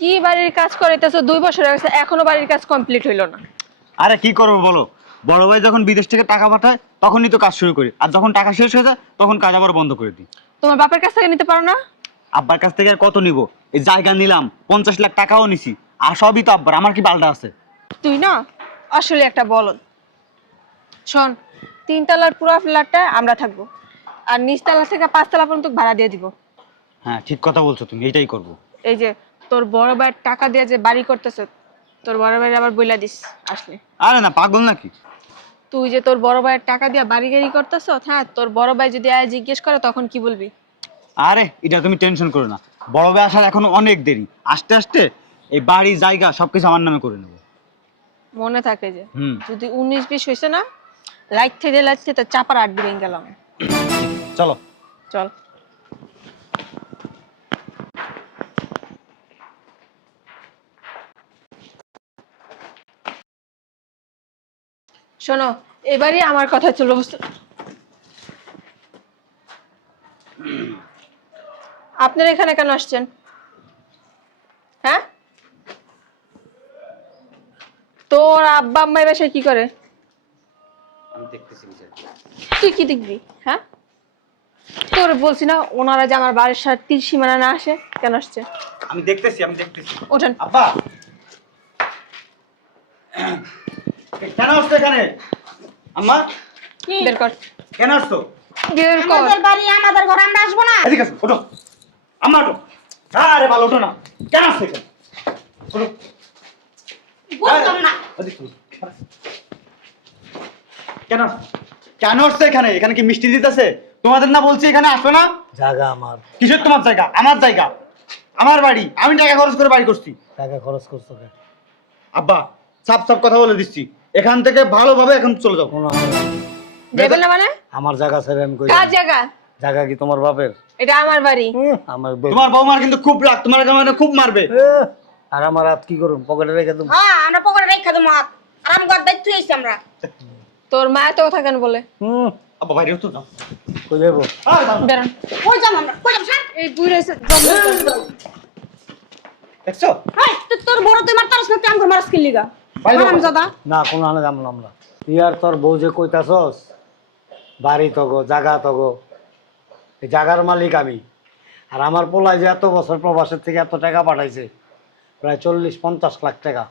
কি বাড়ির কাজ করিতেছো 2 বছর হয়ে গেছে এখনো বাড়ির কাজ কমপ্লিট হইলো না। আরে কি করবো বলো, বড় ভাই যখন বিদেশ থেকে টাকা পাঠায় তখনই তো কাজ শুরু করি, আর যখন টাকা শেষ হয়ে যায় তখন কাজ আবার বন্ধ করে দিই। তোমার বাপের কাছ থেকে নিতে পারো না? আব্বার কাছ থেকে আর কত নিব? এই জায়গা নিলাম, 50 লাখ টাকাও নিছি, আর সবই তো আব্বার, আমার কি পাল্টা আছে? তুই না আসলে একটা বলদ। শোন, 3 তলার পুরো ফ্ল্যাটটা আমরা থাকবো, আর নিচ তলা থেকে 5 তলা পর্যন্ত ভাড়া দিয়ে দিব। হ্যাঁ ঠিক কথা বলছো তুমি, এইটাই করব। এই যে তোর বড় ভাইয়ের টাকা দিয়ে যে বাড়ি করতেছ, তোর বড় ভাইয়ের আবার বইলা দিস আসলে। আরে না, পাগল নাকি? তুই যে তোর বড় ভাইয়ের টাকা দিয়ে বাড়ি গাড়ি করতেছ, হ্যাঁ, তোর বড় ভাই যদি আয় জিজ্ঞেস করে তখন কি বলবি? আরে এটা তুমি টেনশন করো না, বড় ভাই আসার এখনো অনেক দেরি, আস্তে আস্তে এই বাড়ি জায়গা সবকিছু আমার নামে করে নেবো। মনে থাকে যে হুম। যদি 19-20 হয়েছে না, লাইট থেকে তো চাপার আড্ডি ভেঙে গেলাম। চলো। চল। শোনো, এবারই আমার কথা চলো বুঝতে। আপনারা এখানে কেন আসছেন? হ্যাঁ, তোর আব্বা আম্মা এবার কি করে? আমি দেখতেছি বিষয়টা। তুই কি দেখবি? হ্যাঁ, তোর বলছি না ওনারা যে আমার বাড়ির সাথে তীর সীমানা না আসে, কেন আসছে? আমি দেখতেছি। ওঠেন। আব্বা কেন আসছো এখানে? আম্মা বের কর, কেন আসছো? বের কর। আমাদের বাড়ি আমাদের ঘর, আমরা আসবো না? এদিকে আসো, ওঠো। আম্মা ওঠো। আরে ভালো, ওঠো না। কেন আসছো এখানে? ওঠো। বুঝতাম না। এদিকে আসো। কেন কেন আসছো এখানে? এখানে কি মিষ্টি দিতেছে? তোমাদের না বলছি এখানে আসো না? জায়গা আমার। কিসের তোমার জায়গা? আমার জায়গা, আমার বাড়ি, আমি টাকা খরচ করে বাড়ি করছি। টাকা খরচ করছো কেন? আব্বা সাপ সাপ কথা বলে দিচ্ছি, এখান থেকে ভালোভাবে এখন চলে যাও। কোনো দেবেন না মানে? আমার জায়গা ছেড়ে আমি কই কার যাবো? জায়গা? জায়গা কি তোমার বাপের? এটা আমার বাড়ি। আমার বউ। তোমার বৌমার কিন্তু খুব রাগ, তোমার মানে খুব মারবে। আর আমার হাত কি করুন? পকেটে রেখে দেবো? হ্যাঁ, আমরা পকেটে রেখে দেবো হাত। আর আমি ঘর দায়িত্ব হয়েছি আমরা। তোর মা তো কথা কেন বলে? আব্বা বাইরে তো যাও। কই যাবো? বেরোন। কই যাবো আমরা? কই যাবো স্যার? এই বুড়ি এসে দেখছো? হেই, তোর বড় তুই মারতারস না, তুই আমার মারস কি লিগা? বাইরে হারাম জাদা। না, কোনো হানে যাবো না আমরা। তুই আর তোর বউ যে কইতাছস বাড়ি তগো, জায়গা তগো, এই জায়গার মালিক আমি। আর আমার পোলায় যে এত বছর প্রবাসের থেকে এত টাকা পাঠাইছে, প্রায় 40-50 লাখ টাকা,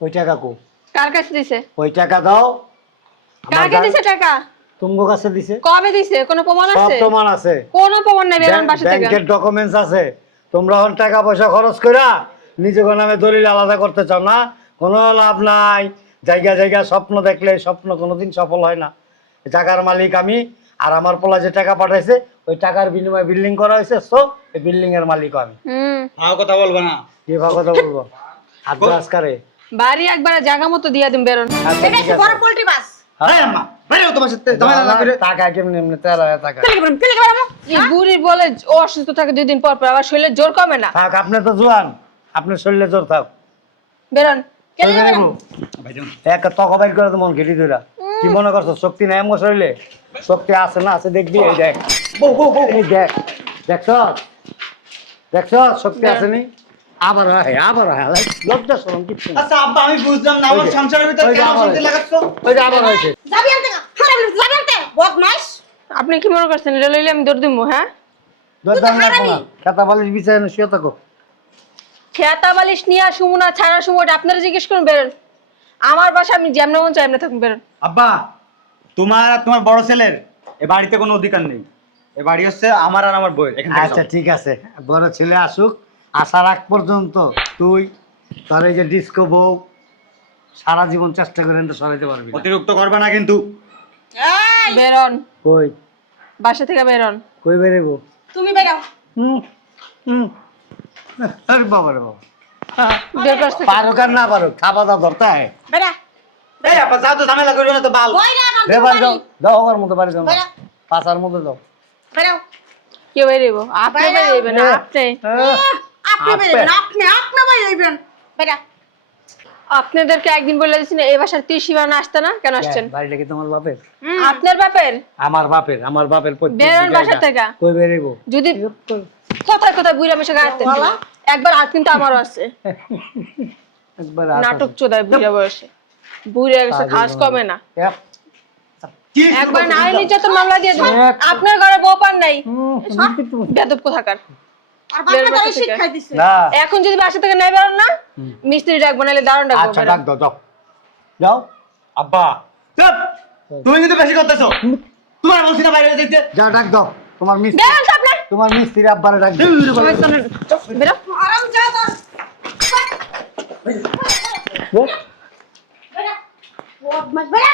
ওই টাকা কো? কার কাছে দিছে? ওই টাকা দাও। আমার কাকে দিছে টাকা? তুমগো কাছে দিছে। কবে দিছে? কোনো প্রমাণ সব আছে? প্রমাণ আছে, কোনো প্রমাণ নাই। বেরোন বাসা থেকে। ব্যাংকের ডকুমেন্টস আছে। তোমরা এখন টাকা পয়সা খরচ কইরা নিজের নামে দলিল আলাদা করতে চাও না, কোনো লাভ নাই। জায়গা জায়গা স্বপ্ন দেখলে স্বপ্ন কোনোদিন সফল হয় না। জায়গার মালিক আমি, আর আমার পোলা যে টাকা পাঠাইছে ওই টাকার বিনিময়ে বিল্ডিং করা হয়েছে, সো এই বিল্ডিং এর মালিক আমি। ভালো কথা বলবা না। কি কথা বলবো? আজকারে বাড়ি একবার জায়গা মতো দিয়া দিন। বেরোন। এটা কি বড় পোল্ট্রি বাস? হ্যাঁ আম্মা বাইরে তোমার সাথে ঝামেলা না করে। টাকা কেমনি এমনি 13,000 টাকা। তেলে কি বেরামো? এই বুড়ি বলে ও অসুস্থ থাকে 2 দিন পর পর, আবার শরীরে জোর কমে না। থাক, আপনি তো জোয়ান, আপনার শরীরে জোর থাক। বেরোন। কেলে বেরামো? এক তক বাইর করে তো মন ঘেটি ধরা। কি মনে করছো শক্তি নাই আমার শরীরে? শক্তি আছে না আছে দেখবি। এই দেখ, এই দেখ, দেখছ দেখছ শক্তি আছে নি? আবার হয় লজ্জা শরম কিচ্ছু না। আচ্ছা আব্বা আমি বুঝলাম না, আমার ওই যে, সংসারের ভিতর ওই যে কেন আবার শান্তি হয়েছে। লাগাচ্ছ? ওই যে আবার হয়েছে। যাবি আনতে না? হারাম যাবি আনতে? বদমাইশ। আপনি কি মনে করছেন এটা লইলে আমি দৌড় দিমু? হ্যাঁ, দরদাম লাগবো না, খেতা বালিশ বিছায় শুয়ে থাকো। খেতা বালিশ নিয়ে আসুম না ছাড়া সময় আপনারা জিজ্ঞেস করুন। বেরোন। আমার বাসা, আমি যেমন মন চাই এমনি থাকুন। বেরোন। আব্বা তোমার আর তোমার বড় ছেলের এ বাড়িতে কোনো অধিকার নেই, এ বাড়ি হচ্ছে আমার আর আমার বউয়ের। এখান থেকে আচ্ছা যাও। ঠিক আছে, বড় ছেলে আসুক, আসার আগ পর্যন্ত তুই তোর এই যে ডিস্কো বউ সারা জীবন চেষ্টা করে এনতে সরাইতে পারবি না। অতিরিক্ত করবে না কিন্তু। এই, বেরোন। কই বাসা থেকে বেরোন। কই বেরেবো? তুমি বেরাও। হুম হুম। আরে বাবা রে বাবা, বের করছে। পারুক আর না পারুক, খাওয়া দাওয়া ধরতে হয়। বেরা। এই আব্বা যাও তো, ঝামেলা করবে না তো বাল। বইরা আমার বেবার বাড়ি। যাও, দাও ওর মতো বাড়ি যাও না, বেরা। পাশার মধ্যে যাও। বেরাও। কে বেরিয়েব? আপনি বেরিয়েবেন না? আপনি আপনি বেরাবেন, আপনি বেরাবেন। বেরা। আপনাদেরকে একদিন বলে দিছি না এই বাসার 30 সীমানা আসতে না, কেন আসছেন? বাড়িটা কি তোমার বাপের? আপনার বাপের? আমার বাপের প্রত্যেক বেরোন জায়গা। বাসা থেকে। কই বেরেবো? যদি কোথায় কোথায় বুইরা মিশে গাড়তে একবার আর কিন্তু আমারও আছে। একবার নাটক চোদায় বুড়া বয়সে, বুড়ে গেছে, খাস কমে না। কি একবার নারী নির্যাতন মামলা দিয়ে দেবো। আপনার ঘরে বউ পান নাই, বেদব কোথাকার। আর বাপরে তাই শিক্ষা দিছে। না এখন যদি বাসা থেকে নাই বেরোন না, মিস্ত্রি ডাকবো নাহলে দারুণ ডাকবো। আচ্ছা ডাক দাও যাও যাও আব্বা চুপ, তুমি কিন্তু বেশি করতেছো। তোমার বলছি না বাইরে যেতে। যা ডাক দাও তোমার মিস্ত্রি, বেরোন তো আপনি। তোমার মিস্ত্রি আব্বারে ডাক দাও। বেরো। আরাম যা তো। বেরা বদমাশ বেরা।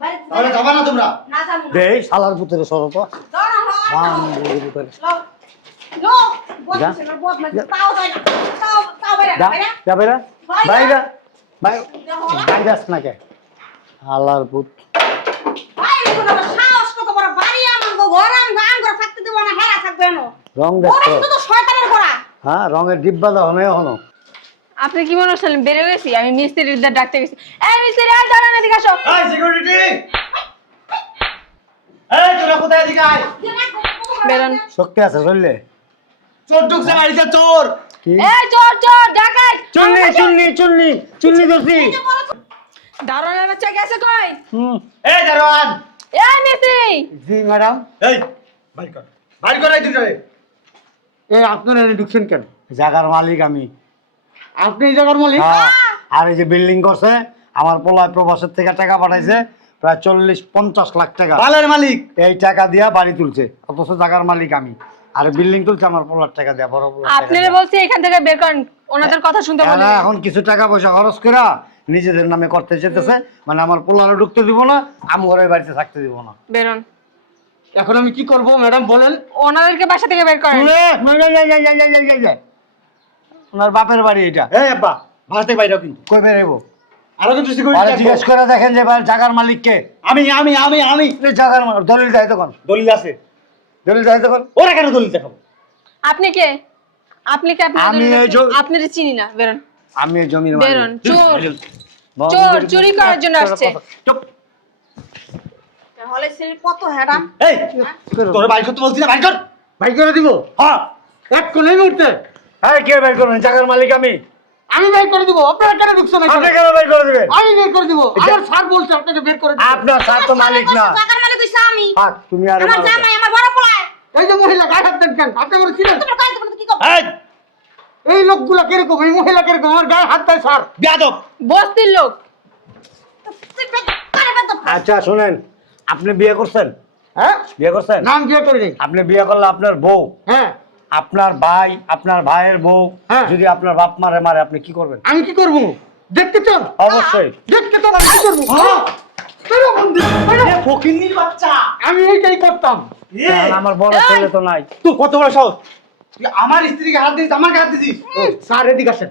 বাইরে তাহলে যাবা না তোমরা? না যাবো না। দেই শালার পুত্রের সরো তো দাঁড়া বাম না। বলি করে লও লও বদমাশ না বদমাশ তাও যায় না। তাও বেরা যা বেরা। যা বেরা বাইরা বাই দেখো না। বাইরাস না কে শালার পুত বাইরে কোন সাহস কত বড় বাড়ি আমার ঘর আমি ঘর থাকতে দেব না হেরা থাকবে না। রং ওরা দেখো শুধু শয়তানের ঘোড়া। হ্যাঁ রঙের ডিব্বা দাও না এখনো আপনি কি মনে করছেন বেরো গেছি? আমি মিস্ত্রিদের ডাকতে গেছি। এই মিস্ত্রি, আয় দাঁড়ান, এদিকে আসো। এই সিকিউরিটি, এই তোরা কোথায়? এদিকে আয়। বেরোন। শক্তি আছে চললে চোর ঢুকছে বাড়িতে, চোর। কি এই চোর চোর ডাকাত। চুন্নি চুন্নি চুন্নি চুন্নি দোষী দারোয়ানের বাচ্চা গেছে কই? এই দারোয়ান। এই মিস্ত্রি। জি ম্যাডাম এই বাইর কর, বাইর কর এই দুটারে। এই আপনারা এনে ঢুকছেন কেন? জায়গার মালিক আমি আপনি এই জায়গার মালিক? হ্যাঁ, আর এই যে বিল্ডিং করছে আমার পোলায় প্রবাসের থেকে টাকা পাঠাইছে প্রায় 40-50 লাখ টাকা, বালের মালিক। এই টাকা দিয়া বাড়ি তুলছে, অথচ জায়গার মালিক আমি, আর বিল্ডিং তুলছে আমার পোলার টাকা দিয়া, বড় পোলার টাকা আপনারা দিয়া। বলছি এখান থেকে বের করেন, ওনাদের কথা শুনতে বলেন। এরা এখন কিছু টাকা পয়সা খরচ করে নিজেদের নামে করতে চেতেছে, মানে আমার পোলারে ঢুকতে দিব না, আমগরের বাড়িতে থাকতে দিব না। বেরোন। এখন আমি কি করব ম্যাডাম বলেন? ওনাদেরকে বাসা থেকে বের করেন। ওনার বাপের বাড়ি এটা, এই আব্বা বাসা থেকে বাইরে কিন্তু। কই বেরাইবো? আরো কিন্তু আরে সিকিউরিটি জিজ্ঞেস করে দেখেন যে জায়গার মালিক কে? আমি আমি আমি আমি জায়গার মালিক দলিল দেয় তখন, দলিল আছে। দলিল দেয় তখন। ওরা কেন দলিল দেখাবো? আপনি কে? আপনি কে? আমি এই যে- আপনাদের চিনি না। বেরোন আমি এই জমির বেরোন। মালিক। চোর চোর চুরি করার জন্য আসছে। চুপ। হলে সিল কত হেডাম। এই তোর বাইর করতে বলছি না, বাইর কর। ভাই করে দিব? হ্যাঁ এক কোন এই মুহূর্তে হ্যাঁ কে বের করবেন? জায়গার মালিক আমি। আমি বের করে দিব। আপনারা কেন ঢুকছেন আপনি এখানে? কেন বের করে দিবেন? আমি বের করে দিব। আমার স্যার বলছে আপনাকে বের করে দিতে। আপনার স্যার তো মালিক না। টাকার মালিক হইছে আমি। থাক তুমি আর আমার জামাই আমার বড় পোলায়। এই যে মহিলা গায়ে হাত দেন কেন? আপনি বলে ছিলেন তোমরা কাজ করতে কি করব? এই এই লোকগুলা কিরকম, এই মহিলা কিরকম আমার গায়ে হাত দেয় স্যার? বেয়াদব। বস্তির লোক। আচ্ছা শুনেন, আপনি বিয়ে করছেন? হ্যাঁ বিয়ে করছেন? নাম বিয়ে করে দিন। আপনি বিয়ে করলে আপনার বউ, হ্যাঁ আপনার ভাই, আপনার ভাইয়ের বউ হ্যাঁ। যদি আপনার বাপ মারে মারে আপনি কি করবেন? আমি কি করব? দেখতে চান? অবশ্যই। দেখতে চান আমি কি করব? বেরো বন্ধু, বেরো। এ ফকিন্নির বাচ্চা। আমি এইটাই করতাম। কারণ আমার বড় ছেলে তো নাই। তুই কত বড় সাহস? তুই আমার স্ত্রীকে হাত দিস, আমাকে হাত দিছিস? স্যার এদিকে আসেন।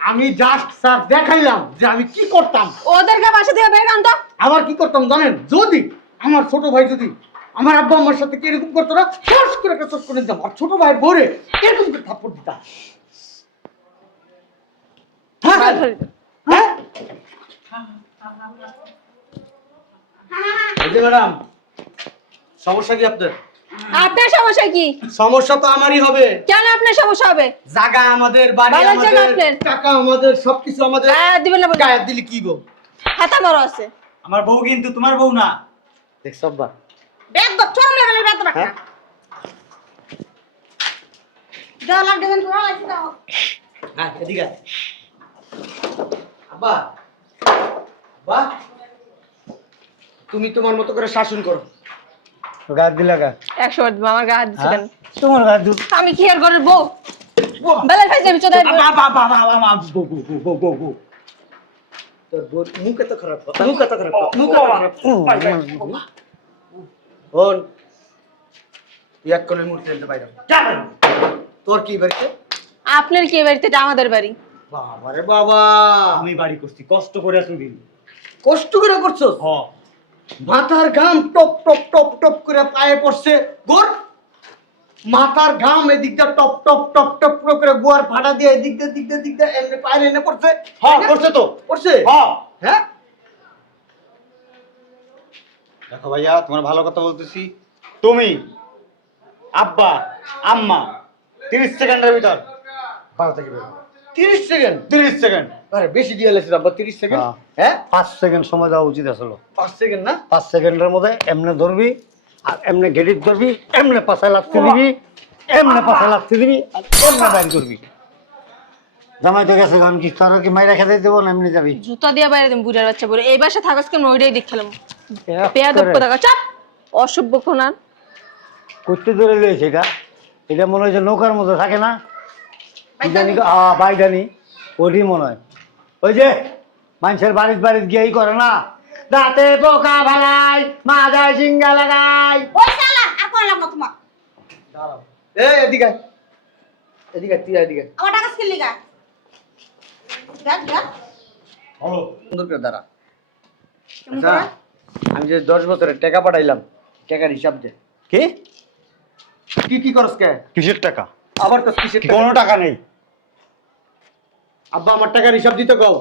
আমি জাস্ট স্যার দেখাইলাম যে আমি কি করতাম। ওদেরকে বাসা থেকে বের করেন তো। আবার কি করতাম জানেন? যদি আমার ছোট ভাই যদি আমার আব্বা আমার সাথে কি এরকম করতো না, ফোর্স করে একটা চোট করে দিতাম, আর ছোট ভাইয়ের বউরে এরকম করে থাপ্পড় দিতাম। হ্যাঁ বাদ ধরে দিন। হ্যাঁ এই যে ম্যাডাম, সমস্যা কি আপনার? আপনার সমস্যা কি? সমস্যা তো আমারই হবে। কেন আপনার সমস্যা হবে? জায়গা আমাদের, বাড়ি ভালো জায়গা আমাদের, আপনার। টাকা আমাদের, সবকিছু আমাদের। হ্যাঁ দিবেন না বলুন। গায়ে দিলি কি গো? হাতা বড় আছে। আমার বউ কিন্তু তোমার বউ না। দেখছ আব্বা? বেদ দব চরম লেভেলের বেদ দব। হ্যাঁ? দাও লাগ দেবেন তো লাইছি দাও। হ্যাঁ এদিকে আয়। আব্বা, আব্বা, তুমি তোমার মতো করে শাসন করো। গাছ দিলা গা? 100 বার দিব, আমার গা হাত দিচ্ছেন। হ্যাঁ? তোমার গাছ দুধ আমি কি আর ঘরের বউ? বেলা খাইছে আমি চোদাই দিব। বউ। তোর বোন মুখ এত খারাপ, মুখ এত খারাপ, মুখ এত খারাপ। বোন তুই এক কোণের মুখ ফেলতে পাইরাম। তোর কি বাড়িতে? আপনার কি বাড়িতে? এটা আমাদের বাড়ি। বাবা রে বাবা, আমি বাড়ি করছি, কষ্ট করে এতদিন। কষ্ট করে করছো? হ, মাথার ঘাম টপ টপ টপ টপ করে পায়ে পড়ছে গোর, মাথার ঘাম এদিক দিয়ে টপ টপ টপ টপ করে গোয়ার ফাটা দিয়ে এদিক দিয়ে এমনি পায়ে এনে পড়ছে। হ্যাঁ করছে তো। পড়ছে? হ্যাঁ। হ্যাঁ দেখো ভাইয়া, তোমার ভালো কথা বলতেছি। তুমি, আব্বা, আম্মা 30 সেকেন্ডের ভিতর। বারো থেকে বের হও। 30 সেকেন্ড? 30 সেকেন্ড। আরে বেশি দিয়ে লেছিস আব্বা, 30 সেকেন্ড? হ্যাঁ। হ্যাঁ 5 সেকেন্ড সময় দেওয়া উচিত আসলে। 5 সেকেন্ড না? 5 সেকেন্ডের মধ্যে এমনি ধরবি আর এমনি গেডিট ধরবি, এমনি পাশায় লাগতে দিবি, এমনি পাশায় লাগতে দিবি আর এমনি বাইর করবি। জামাই তো গেছে, আমি কি তোর কি মাইরা খেতে দেবো না এমনি যাবি? জুতা দিয়ে বাইরে দিন বুড়ার বাচ্চা বলে এই বাসা থাকাস কেমন ওইটাই দেখলাম পেয়া দপ্প দেখা চাপ অসভ্য কোনার করতে ধরে লইছে এটা, এটা মনে হয় যে নৌকার মধ্যে থাকে না কি জানি, বাইদানি, ওটি মনে হয়। ওই যে মানুষের বাড়িতে গিয়ে করে না, রাতে পোকা ভালাই মাথায় সিঙ্গা লাগাই। ওই শালা আর কইলাম না তোমার। দাঁড়াও। এই এদিকে আয়। এদিকে আয়, তুই আয় এদিকে। আমার টাকা স্কিল লিগা দেখ দেখ সুন্দর করে দাঁড়া। কেমন আচ্ছা, করে আমি যে 10 বছরের টাকা পাঠাইলাম, টাকার হিসাব দে। কি? কি করস কে? কিসের টাকা? আবার তো কিসের টাকা? কোনো টাকা নেই। আব্বা আমার টাকার হিসাব দিতে কও।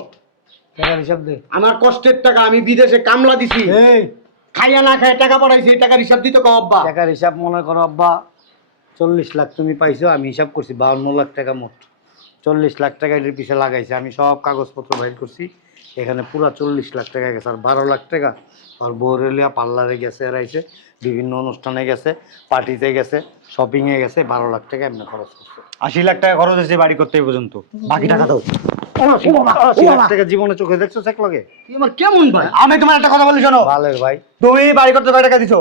টাকার হিসাব দে। আমার কষ্টের টাকা, আমি বিদেশে কামলা দিছি, এই খাইয়া না খাইয়া টাকা পাঠাইছি, এই টাকার হিসাব দিতে কও আব্বা। টাকার হিসাব মনে করো আব্বা 40 লাখ তুমি পাইছো, আমি হিসাব করছি 52 লাখ টাকা মোট। 40 লাখ টাকা এর পিছে লাগাইছে, আমি সব কাগজপত্র বাইর করছি, এখানে পুরা 40 লাখ টাকা গেছে। আর 12 লাখ টাকা আর বোরেলিয়া পার্লারে গেছে, এরাইছে বিভিন্ন অনুষ্ঠানে গেছে, পার্টিতে গেছে, শপিংয়ে গেছে, 12 লাখ টাকা এমনি খরচ করছে। 80 লাখ টাকা খরচ হয়েছে বাড়ি করতে এই পর্যন্ত। বাকি টাকা দাও। 80 লাখ টাকা জীবনে চোখে দেখছো চেক লগে? তুই আমার কেমন ভাই? আমি তোমার একটা কথা বলি শোনো, ভালের ভাই। তুমি বাড়ি করতে কয় টাকা দিছো?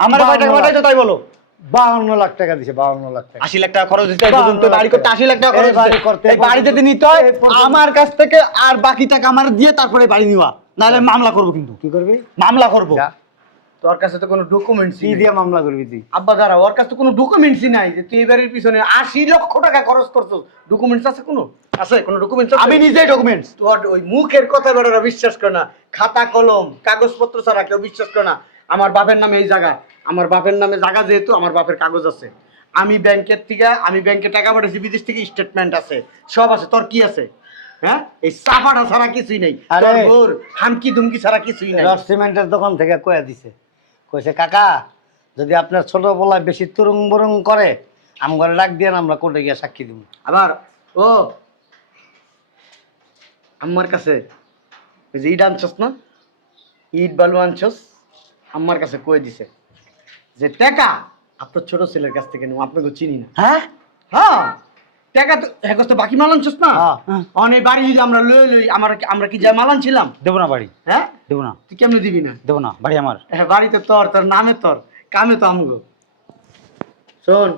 আমার কয় টাকা পাঠাইছো তাই বলো। 52 লাখ টাকা দিছে, 52 লাখ টাকা। 80 লাখ টাকা খরচ হয়েছে এই 52 পর্যন্ত, বাড়ি করতে 80 লাখ টাকা খরচ এই বাড়ি করতে হয়েছে। এই বাড়ি যদি নিতে হয় আমার কাছ থেকে আর বাকি টাকা আমার দিয়ে তারপরে বাড়ি নিবা, নাহলে মামলা করবো। কিন্তু কি করবি? মামলা করবো। যা। তোর কাছে তো কোনো ডকুমেন্টস কি দিয়ে মামলা করবি তুই? আব্বা দাঁড়া, ওর কাছে তো কোনো ডকুমেন্টসই নাই যে তুই এবারের পিছনে 80 লক্ষ টাকা খরচ করছস। ডকুমেন্টস আছে কোনো? আছে কোনো ডকুমেন্টস? আমি নিজেই ডকুমেন্টস। তোর ওই মুখের কথা বেড়ারা বিশ্বাস করে না, খাতা কলম কাগজপত্র ছাড়া কেউ বিশ্বাস করে না। আমার বাপের নামে এই জায়গা, আমার বাপের নামে জায়গা, যেহেতু আমার বাপের কাগজ আছে, আমি ব্যাংকে টাকা পাঠাইছি, বিদেশ থেকে স্টেটমেন্ট আছে, সব আছে। তোর কি আছে? হ্যাঁ, এই চাপাটা ছাড়া কিছুই নেই। আরে। তোর বোর হামকি দুমকি ছাড়া কিছুই নাই। রড সিমেন্টের দোকান থেকে কয়ে দিছে, কইছে কাকা যদি আপনার ছোট বলায় বেশি তুরুং বরুং করে আম ঘরে ডাক দিয়ে আমরা কোর্টে গিয়ে সাক্ষী দিব। আবার ও আমার কাছে ওই যে ইট আনছস না, ইট বালু আনছস, আমার কাছে কয়ে দিছে যে টাকা আপনার ছোট ছেলের কাছ থেকে নেব, আপনাকে চিনি না। হ্যাঁ হ্যাঁ, টাকা তো হ্যাঁ তো বাকি মাল আনছস না। হ্যাঁ। অনেক বাড়ি যদি আমরা লই আমরা কি যা মাল আনছিলাম? দেবো না বাড়ি, হ্যাঁ, দেবো না, তুই কেমনে দিবি না? দেবো না বাড়ি আমার। হ্যাঁ, বাড়িতে তোর নামে তোর, কামে তো আমগো। শোন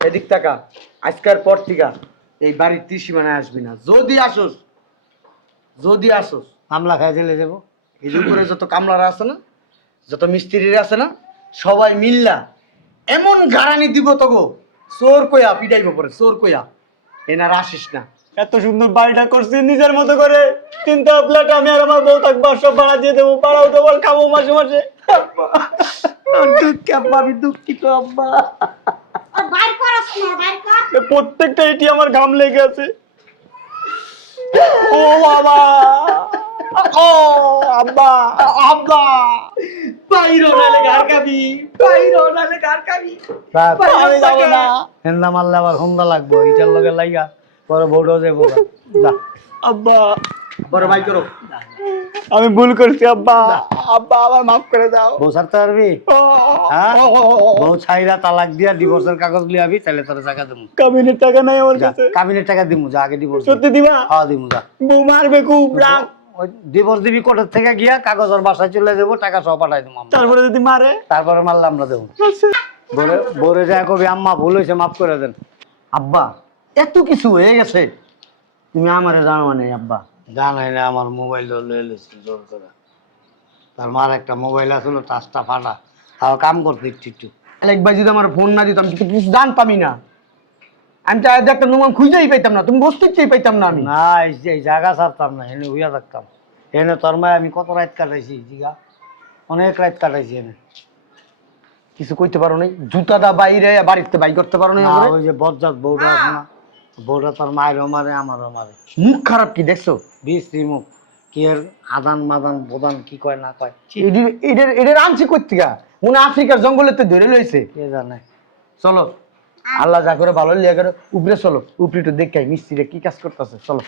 এদিক টাকা, আজকের পর থেকে এই বাড়ির ত্রিসীমানায় আসবি না। যদি আসোস মামলা খাই চলে যাবো। এই যে উপরে যত কামলারা আছে না, যত মিস্ত্রিরা আছে না, সবাই মিল্লা এমন গারানি দিব তোগো, চোর কইয়া পিটাইব পরে, চোর কইয়া। এনার আসিস না। এত সুন্দর বাড়িটা করছি নিজের মতো করে, 3টা ফ্ল্যাট আমি আর আমার বউ থাকবো, আর সব ভাড়া দিয়ে দেবো, ভাড়াও দেবো, আর খাবো মাসে মাসে। দুঃখ আব্বা, আমি দুঃখিত আব্বা। আর বাইর করছ না বাইর কর প্রত্যেকটা ইটি আমার ঘাম লেগে আছে। ও বাবা, ও আব্বা, আব্বা বাইরো নালে গার খাবি, বাইরো নালে গার খাবি। আমি যাবো না। হেন্দা মারলে আবার হন্দা লাগবো, এটার লগে লাইগা পরে বউটাও যাবো। যা আব্বা, বড় ভাই করো। আমি ভুল করছি আব্বা, আব্বা আমার মাফ করে দাও। বউ ছাড়তে পারবি? হ্যাঁ, বউ ছাইরা তালাক দিয়া ডিভোর্সের কাগজ লিয়ে আবি, তাহলে তোর টাকা দেবো। কাবিনের টাকা নাই আমার যা, কাছে। কাবিনের টাকা দিমু, যা আগে ডিভোর্স। সত্যি দিবা? হ্যাঁ দিমু, যা। বউ মারবে খুব রাগ। ওই ডিভোর্স দিবি কোর্টের থেকে গিয়া, কাগজ ওর বাসায় চলে যাবো, টাকা সহ পাঠাই দেবো আমরা। তারপরে যদি মারে? তারপরে মারলে আমরা দেবো। বরে যায় কবি আম্মা ভুল হয়েছে, মাফ করে দেন। আব্বা এত কিছু হয়ে গেছে, তুমি আমারে জানো না আব্বা? জানাই না, আমার মোবাইল লয়ে লেছি জোর করে। তার মার একটা মোবাইল আসলো, টাচটা ফাটা, তাও কাম করতে একটু। একবার যদি আমার ফোন না দিতাম, কিন্তু কিছু জানতামই না। আমি তো আজ একটা নুমান খুঁজেই পাইতাম না, তুমি বসতেই পাইতাম না আমি। না, এই জায়গা ছাড়তাম না, এনে হইয়া থাকতাম। এনে তোর মায় আমি কত রাত কাটাইছি, জিগা অনেক রাত কাটাইছি এনে। কিছু কইতে পারো নাই? জুতাটা বাইরে বাড়িতে বাই করতে পারো নাই? না, আমারে ওই যে বজ্জাত বউটা আছে না, বউটা তোর মায়েরও মারে আমারও মারে। মুখ খারাপ কি দেখছো? বিশ্রী মুখ, কি এর আদান মাদান বোদান কি কয় না কয় এদের আনছি কই থেকে? মনে হয় আফ্রিকার জঙ্গলেতে ধরে লইছে। কে জানে। চলো আল্লাহ যা করে ভালো লিয়া করে উপরে চলো উপরে একটু দেখাই মিস্ত্রিরা কি কাজ করতেছে চলো